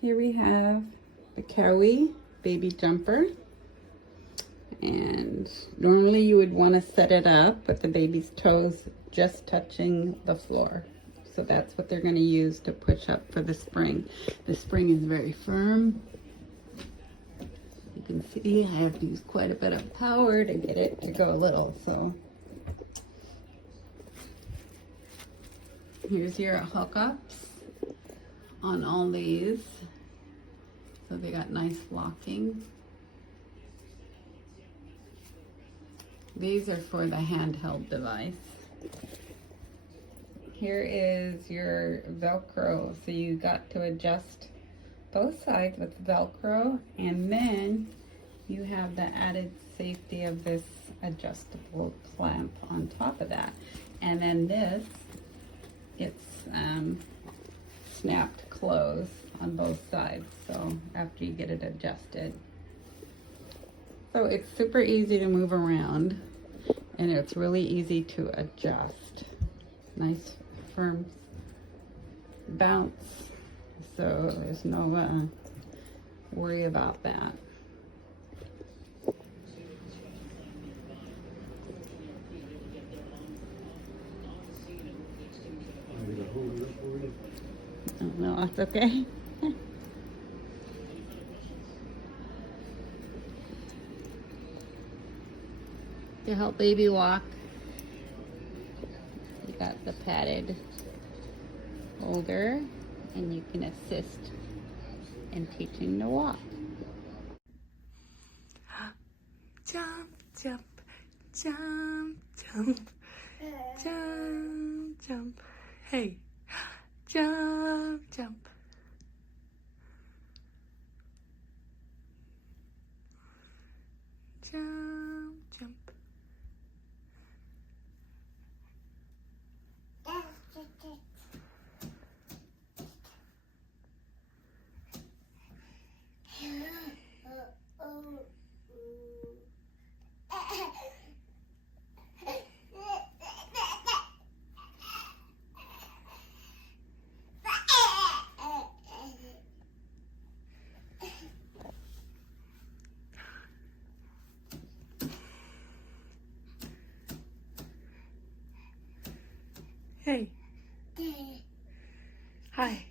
Here we have the Cowiewie baby jumper. And normally you would want to set it up with the baby's toes just touching the floor. So that's what they're going to use to push up for the spring. The spring is very firm. You can see I have to use quite a bit of power to get it to go a little. So here's your hookups on all these. So they got nice locking. These are for the handheld device. Here is your Velcro. So you got to adjust both sides with Velcro, and then you have the added safety of this adjustable clamp on top of that. And then this, it's snapped closed on both sides. So after you get it adjusted. So it's super easy to move around, and it's really easy to adjust. Nice firm bounce, so there's no worry about that. Oh, no, that's okay. To help baby walk, you got the padded holder, and you can assist in teaching to walk. Jump, jump, jump, jump, jump, jump. Hey, jump, jump. Jump, jump. Hey. Hi.